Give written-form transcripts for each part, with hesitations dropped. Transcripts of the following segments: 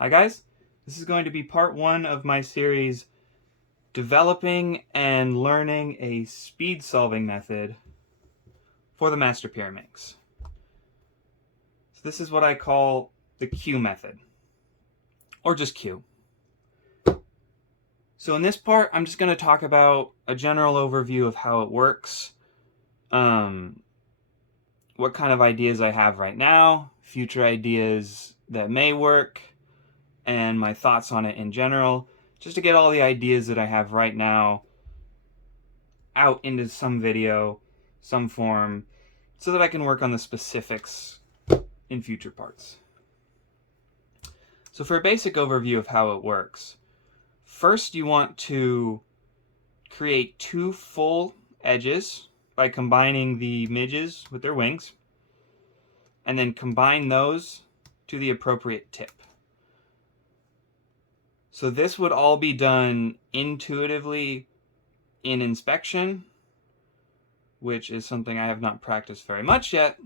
Hi guys, this is going to be part one of my series developing and learning a speed solving method for the Master Pyraminx. So this is what I call the Q method, or just Q. So in this part, I'm just going to talk about a general overview of how it works, what kind of ideas I have right now, future ideas that may work, and my thoughts on it in general, just to get all the ideas that I have right now out into some video, some form, so that I can work on the specifics in future parts. So for a basic overview of how it works, first you want to create two full edges by combining the midges with their wings, and then combine those to the appropriate tip. So this would all be done intuitively in inspection, which is something I have not practiced very much yet,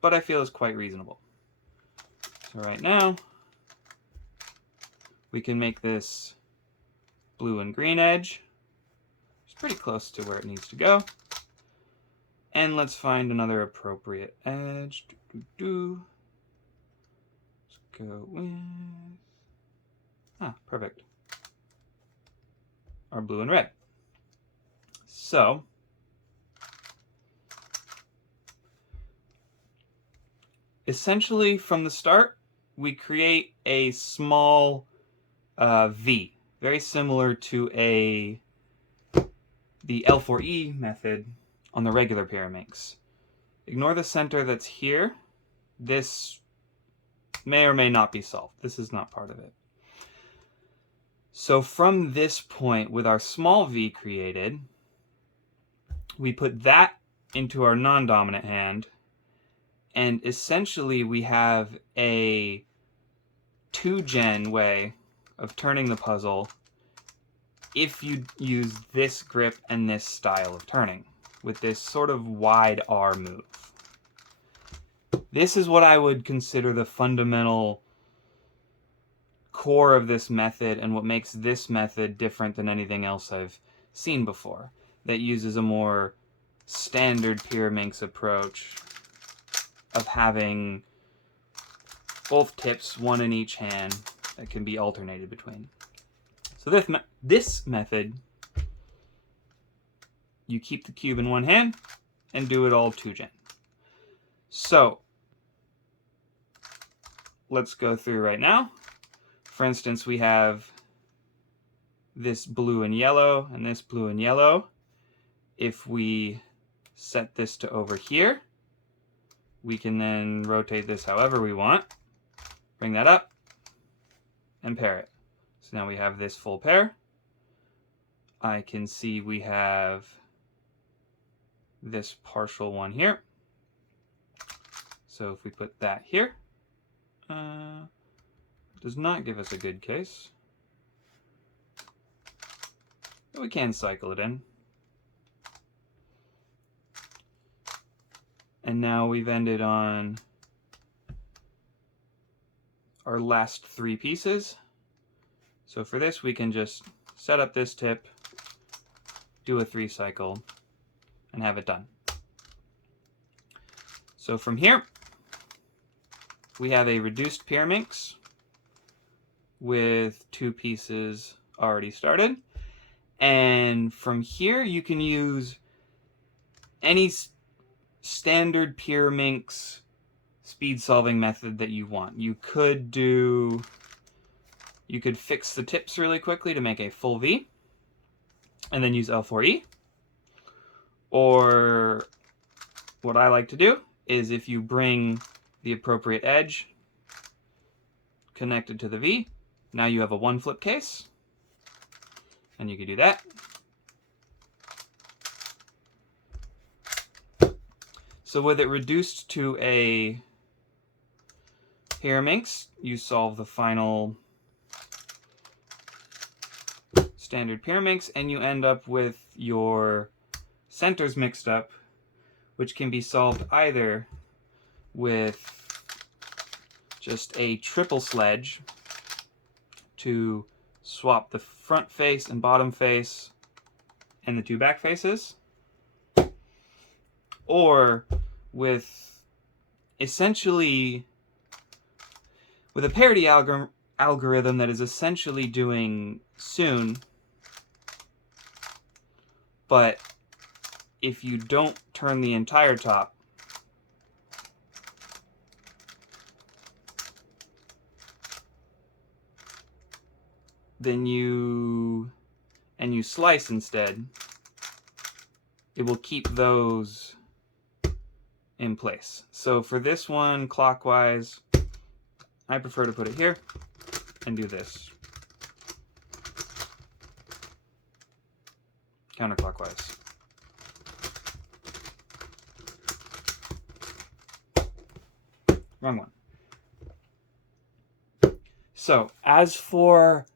but I feel is quite reasonable. So right now, we can make this blue and green edge. It's pretty close to where it needs to go. And let's find another appropriate edge. Let's go with... perfect. Our blue and red. So, essentially from the start, we create a small V, very similar to the L4E method on the regular Pyraminx. Ignore the center that's here. This may or may not be solved. This is not part of it. So from this point, with our small V created, we put that into our non-dominant hand, and essentially we have a 2-gen way of turning the puzzle if you use this grip and this style of turning, with this sort of wide R move. This is what I would consider the fundamental core of this method, and what makes this method different than anything else I've seen before that uses a more standard Pyraminx approach of having both tips, one in each hand, that can be alternated between. So this method, you keep the cube in one hand and do it all 2-gen. So let's go through right now. For instance, we have this blue and yellow and this blue and yellow. If we set this to over here, we can then rotate this however we want, bring that up, and pair it. So now we have this full pair. I can see we have this partial one here. So if we put that here, does not give us a good case. But we can cycle it in. And now we've ended on our last 3 pieces. So for this, we can just set up this tip, do a 3 cycle, and have it done. So from here, we have a reduced Pyraminx with 2 pieces already started. And from here, you can use any standard Pyraminx speed solving method that you want. You could fix the tips really quickly to make a full V, and then use L4E. Or what I like to do is, if you bring the appropriate edge connected to the V, now you have a 1 flip case, and you can do that. So with it reduced to a Pyraminx, you solve the final standard Pyraminx, and you end up with your centers mixed up, which can be solved either with just a triple sledge to swap the front face and bottom face and the two back faces, or with essentially with a parity algorithm that is essentially doing soon, but if you don't turn the entire top, then you slice instead, it will keep those in place. So for this one, clockwise, I prefer to put it here and do this. Counterclockwise. Wrong one. So, as for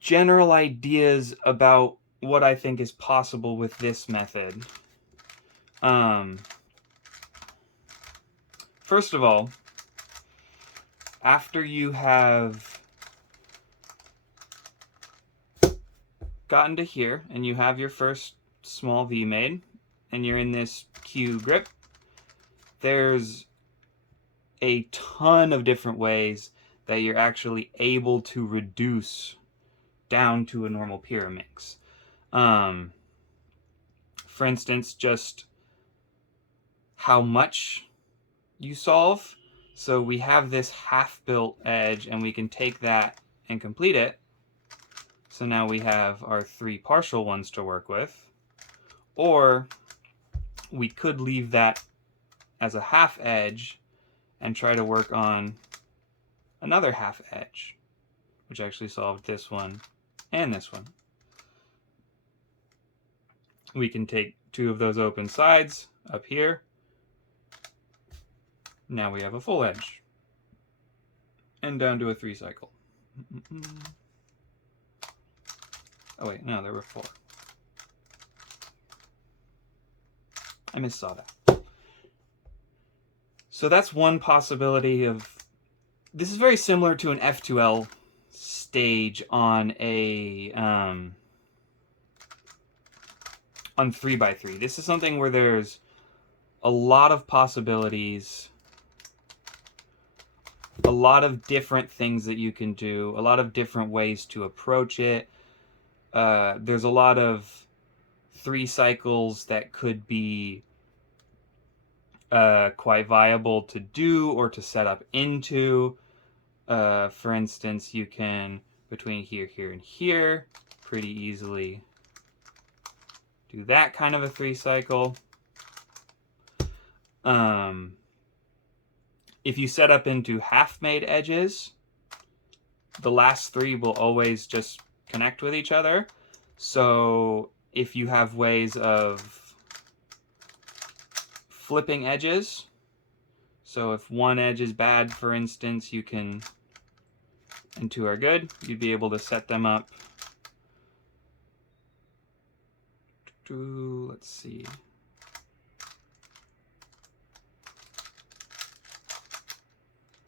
general ideas about what I think is possible with this method, first of all, after you have gotten to here and you have your first small V made and you're in this Q grip, there's a ton of different ways that you're actually able to reduce down to a normal Pyraminx. For instance, just how much you solve. So we have this half-built edge, and we can take that and complete it. So now we have our 3 partial ones to work with. Or we could leave that as a half edge and try to work on another half edge, which actually solved this one and this one. We can take 2 of those open sides up here. Now we have a full edge. And down to a 3 cycle. Oh wait, no, there were 4. I missaw that. So that's one possibility of... This is very similar to an F2L stage on a... on 3x3. This is something where there's a lot of possibilities, a lot of different things that you can do, a lot of different ways to approach it. There's a lot of 3 cycles that could be quite viable to do or to set up into. For instance, you can, between here, here, and here, pretty easily do that kind of a 3 cycle. If you set up into half-made edges, the last 3 will always just connect with each other. So if you have ways of flipping edges, so if one edge is bad, for instance, you can, and 2 are good, you'd be able to set them up. Let's see.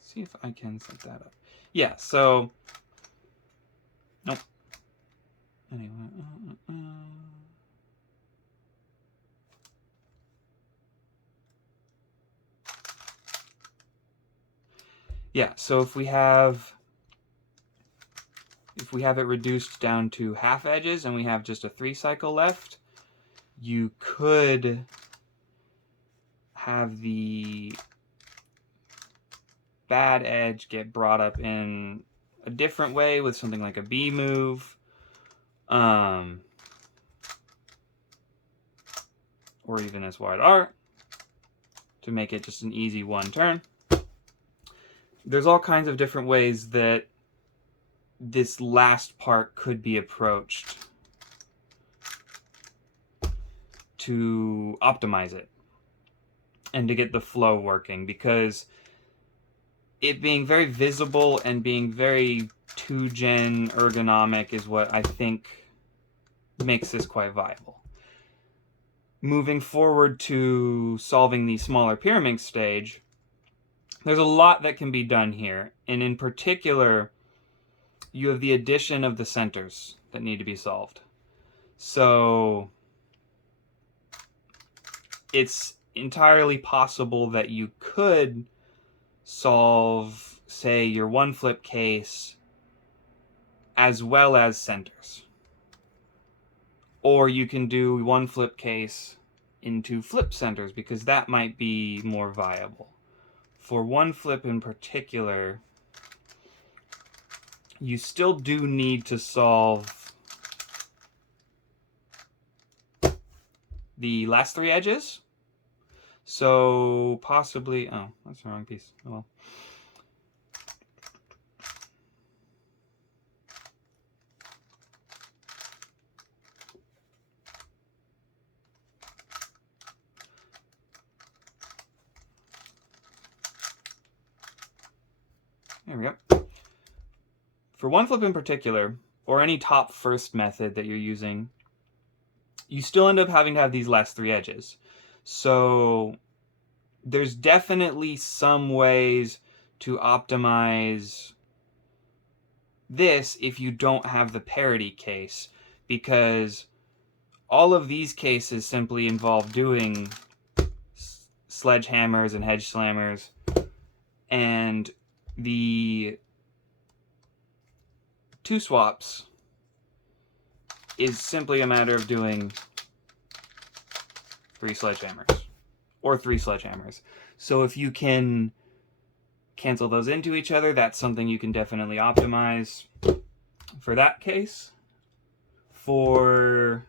See if I can set that up. Yeah, so... Nope. Anyway. Yeah, so if we have it reduced down to half edges and we have just a 3 cycle left, you could have the bad edge get brought up in a different way with something like a B move, or even as wide art to make it just an easy 1 turn. There's all kinds of different ways that this last part could be approached to optimize it and to get the flow working, because it being very visible and being very 2-gen ergonomic is what I think makes this quite viable. Moving forward to solving the smaller Pyraminx stage, there's a lot that can be done here. And in particular, you have the addition of the centers that need to be solved. So it's entirely possible that you could solve, say, your one flip case as well as centers. Or you can do one flip case into flip centers, because that might be more viable. For one flip in particular, you still do need to solve the last three edges. So possibly, oh, that's the wrong piece. Oh well. There we go. For one flip in particular, or any top first method that you're using, you still end up having to have these last three edges. So there's definitely some ways to optimize this if you don't have the parity case, because all of these cases simply involve doing sledgehammers and hedge slammers, and the two swaps is simply a matter of doing 3 sledgehammers or 3 sledgehammers. So if you can cancel those into each other, that's something you can definitely optimize for that case. For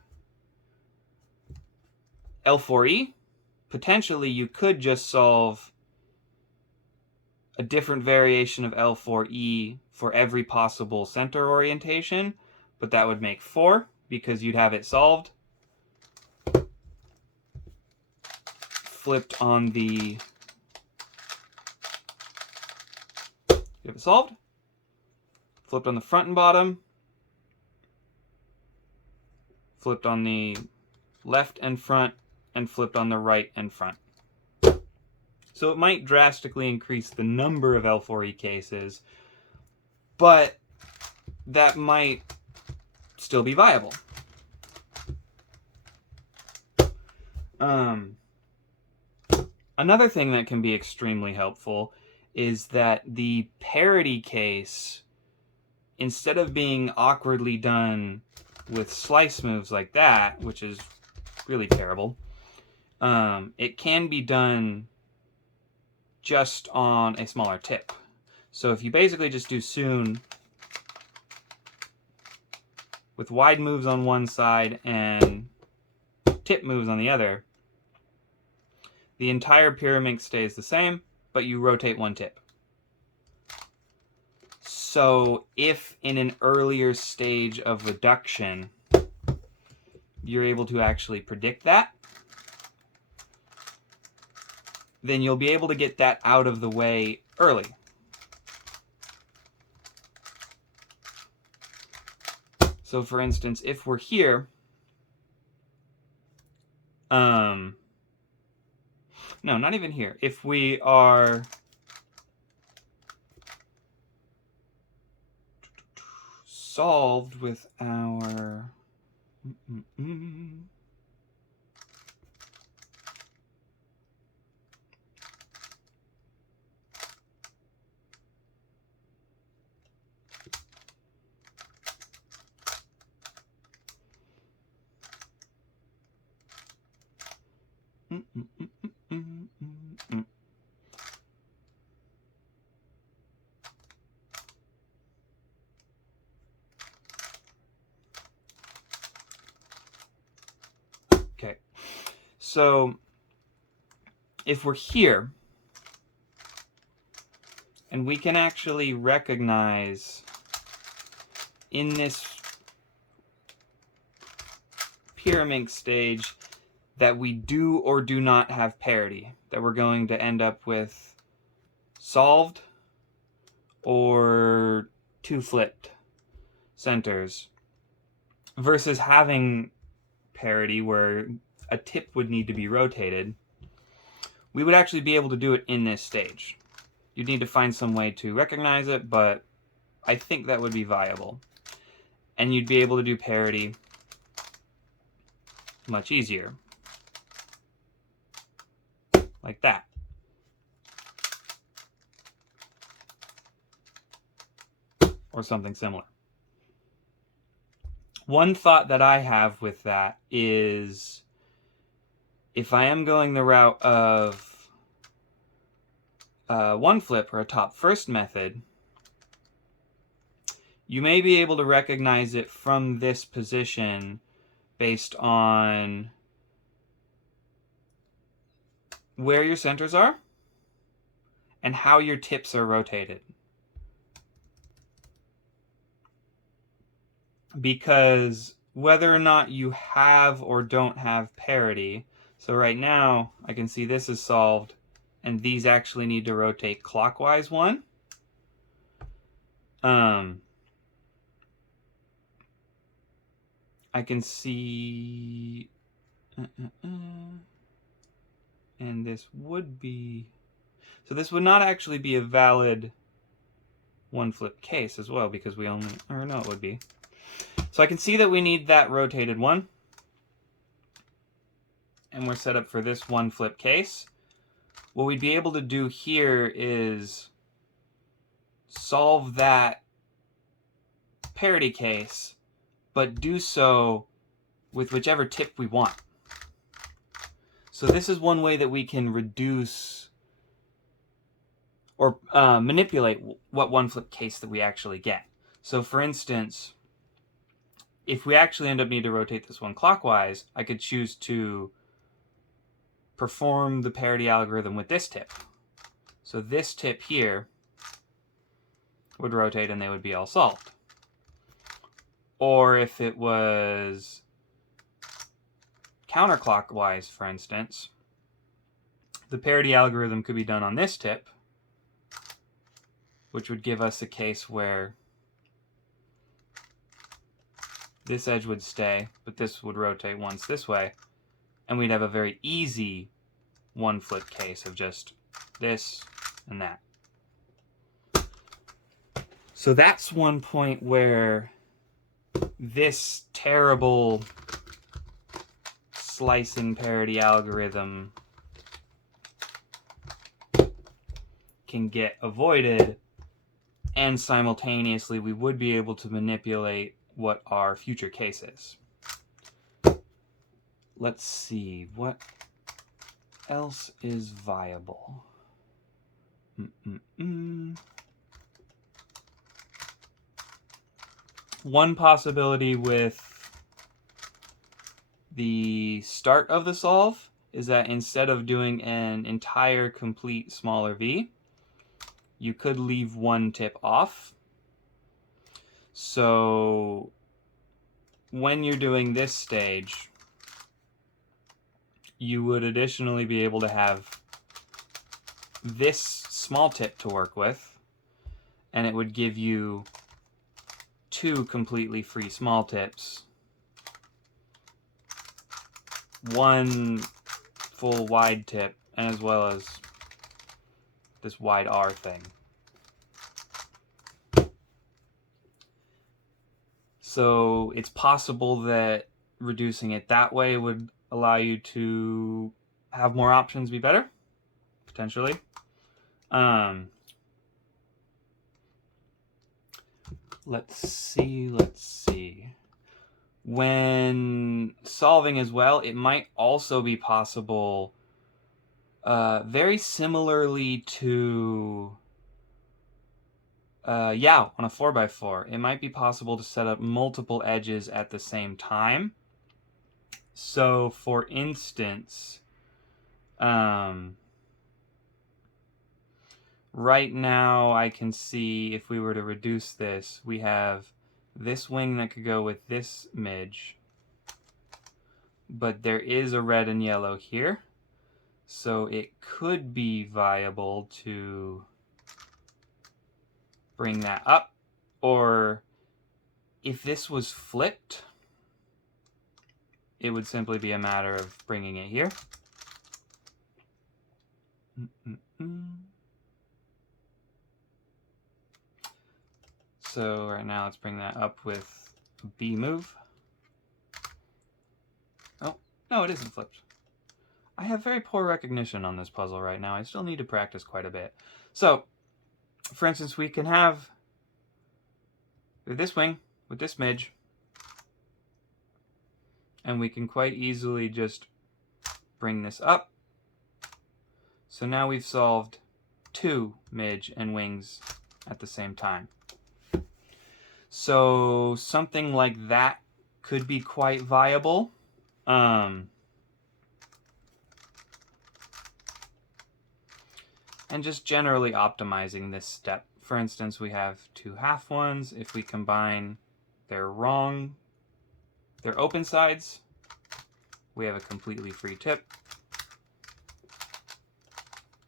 L4E, potentially you could just solve a different variation of L4E for every possible center orientation, but that would make 4 because you'd have it solved. Flipped on the... You have it solved. Flipped on the front and bottom. Flipped on the left and front, and flipped on the right and front. So it might drastically increase the number of L4E cases, but that might still be viable. Another thing that can be extremely helpful is that the parity case, instead of being awkwardly done with slice moves like that, which is really terrible, it can be done just on a smaller tip. So if you basically just do soon with wide moves on one side and tip moves on the other, the entire Pyraminx stays the same, but you rotate one tip. So if in an earlier stage of reduction, you're able to actually predict that, then you'll be able to get that out of the way early. So for instance, if we're here, no, not even here. If we are solved with our... Okay, so if we're here, and we can actually recognize in this Pyraminx stage that we do or do not have parity, that we're going to end up with solved or 2 flipped centers, versus having parity where a tip would need to be rotated, we would actually be able to do it in this stage. You'd need to find some way to recognize it, but I think that would be viable. And you'd be able to do parity much easier. Like that. Or something similar. One thought that I have with that is, if I am going the route of one flip or a top first method, you may be able to recognize it from this position based on where your centers are and how your tips are rotated. Because whether or not you have or don't have parity, so right now I can see this is solved and these actually need to rotate clockwise one. I can see, and this would be, so this would not actually be a valid one flip case as well, because we only, or no, it would be. So I can see that we need that rotated one, and we're set up for this one flip case. What we'd be able to do here is solve that parity case, but do so with whichever tip we want. So this is one way that we can reduce or manipulate what one flip case that we actually get. So for instance, if we actually end up needing to rotate this one clockwise, I could choose to perform the parity algorithm with this tip. So this tip here would rotate and they would be all solved. Or if it was counterclockwise, for instance, the parity algorithm could be done on this tip, which would give us a case where this edge would stay, but this would rotate once this way, and we'd have a very easy one flip case of just this and that. So that's one point where this terrible slicing parity algorithm can get avoided, and simultaneously we would be able to manipulate what our future case is. Let's see, what else is viable? One possibility with the start of the solve is that instead of doing an entire complete smaller V, you could leave one tip off. So when you're doing this stage, you would additionally be able to have this small tip to work with, and it would give you two completely free small tips, one full wide tip, and as well as this wide R thing. So it's possible that reducing it that way would allow you to have more options be better, potentially. Let's see. When solving as well, it might also be possible, very similarly to Yao on a 4x4, it might be possible to set up multiple edges at the same time. So for instance, right now I can see if we were to reduce this, we have this wing that could go with this midge, but there is a red and yellow here, so it could be viable to bring that up. Or if this was flipped, it would simply be a matter of bringing it here. So right now let's bring that up with a B move. Oh, no, it isn't flipped. I have very poor recognition on this puzzle right now. I still need to practice quite a bit. So, for instance, we can have this wing with this midge, and we can quite easily just bring this up. So now we've solved 2 midge and wings at the same time. So something like that could be quite viable. And just generally optimizing this step. For instance, we have 2 half ones. If we combine their open sides, we have a completely free tip.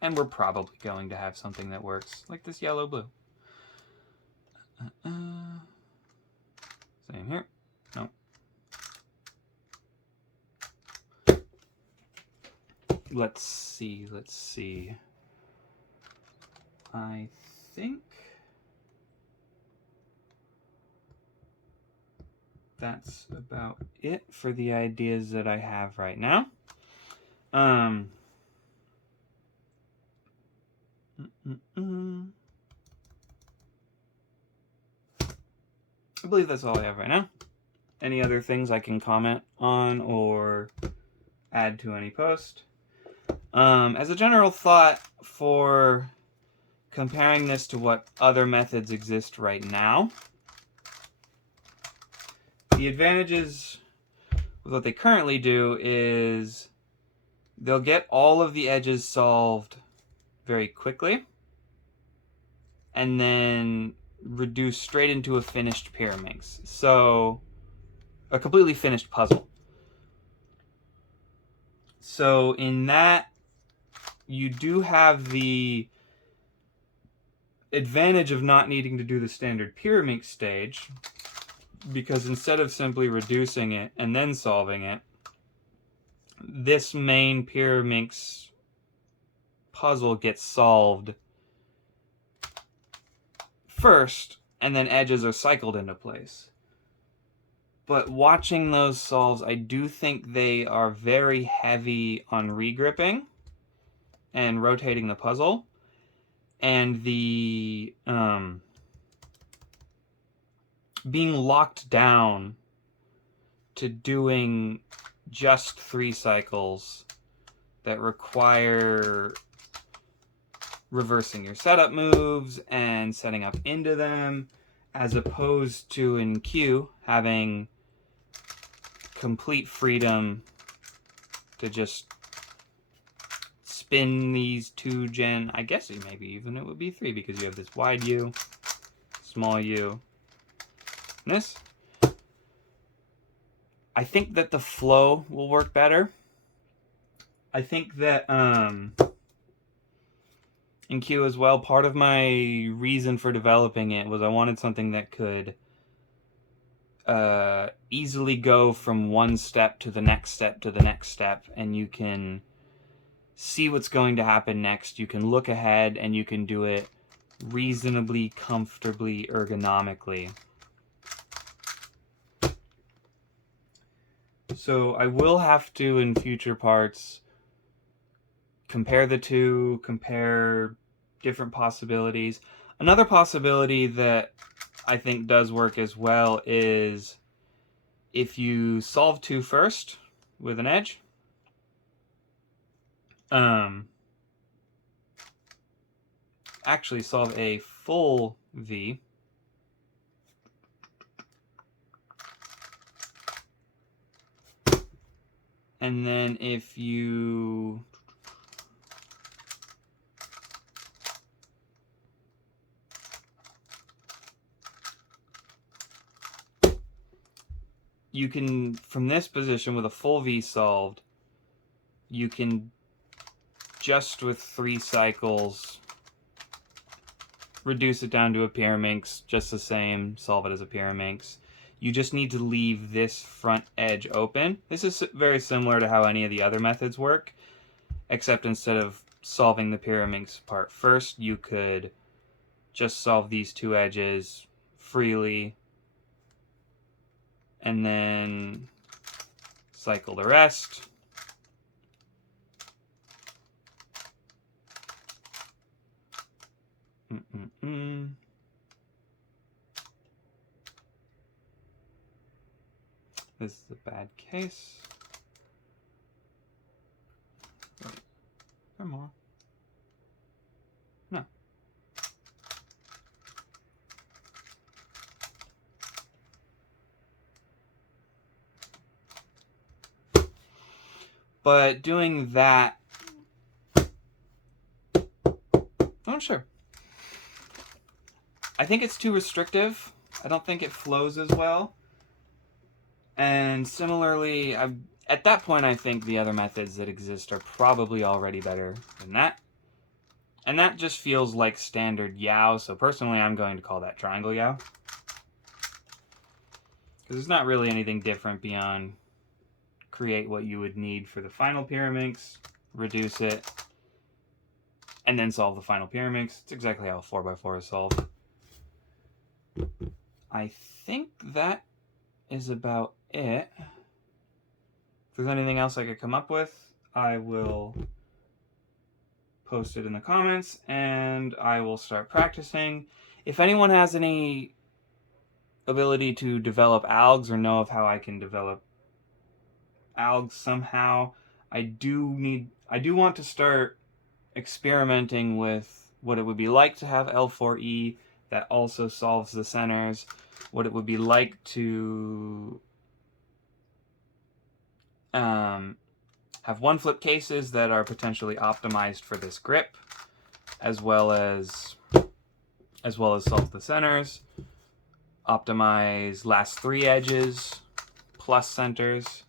And we're probably going to have something that works, like this yellow-blue. Same here. No. Let's see. I think that's about it for the ideas that I have right now. I believe that's all I have right now. Any other things I can comment on or add to any post? As a general thought for comparing this to what other methods exist right now, the advantages with what they currently do is they'll get all of the edges solved very quickly and then reduce straight into a finished Pyraminx. So, a completely finished puzzle. So in that, you do have the advantage of not needing to do the standard Pyraminx stage, because instead of simply reducing it and then solving it, this main Pyraminx puzzle gets solved first, and then edges are cycled into place. But watching those solves, I do think they are very heavy on regripping and rotating the puzzle. And the being locked down to doing just 3 cycles that require reversing your setup moves and setting up into them, as opposed to in Q having complete freedom to just spin these 2 gen, I guess maybe even it would be 3, because you have this wide U, small U, and this. I think that the flow will work better. I think that in Q as well, part of my reason for developing it was I wanted something that could easily go from one step to the next step to the next step, and you can see what's going to happen next. You can look ahead, and you can do it reasonably, comfortably, ergonomically. So I will have to, in future parts, compare the two, compare different possibilities. Another possibility that I think does work as well is if you solve 2 first with an edge, actually solve a full V, and then if you can, from this position with a full V solved, you can just with 3 cycles reduce it down to a Pyraminx, just the same, solve it as a Pyraminx. You just need to leave this front edge open. This is very similar to how any of the other methods work, except instead of solving the Pyraminx part first, you could just solve these 2 edges freely, and then cycle the rest. This is a bad case. Wait, there more? No. But doing that, I'm sure. I think it's too restrictive. I don't think it flows as well. And similarly, at that point, I think the other methods that exist are probably already better than that. And that just feels like standard Yao, so personally I'm going to call that triangle Yao. Because there's not really anything different beyond create what you would need for the final Pyraminx, reduce it, and then solve the final Pyraminx. It's exactly how a 4x4 is solved. I think that is about it. If there's anything else I could come up with, I will post it in the comments and I will start practicing. If anyone has any ability to develop algs or know of how I can develop algs somehow, I do want to start experimenting with what it would be like to have L4E that also solves the centers, what it would be like to have one flip cases that are potentially optimized for this grip, as well as solve the centers, optimize last 3 edges plus centers.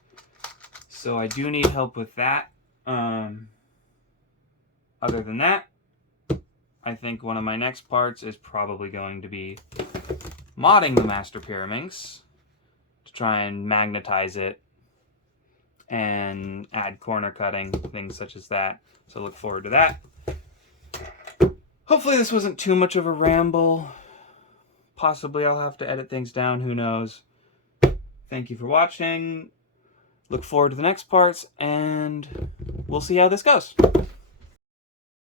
So I do need help with that. Other than that, I think one of my next parts is probably going to be modding the Master Pyraminx to try and magnetize it and add corner cutting, things such as that. So look forward to that. Hopefully this wasn't too much of a ramble. Possibly I'll have to edit things down, who knows. Thank you for watching. Look forward to the next parts, and we'll see how this goes.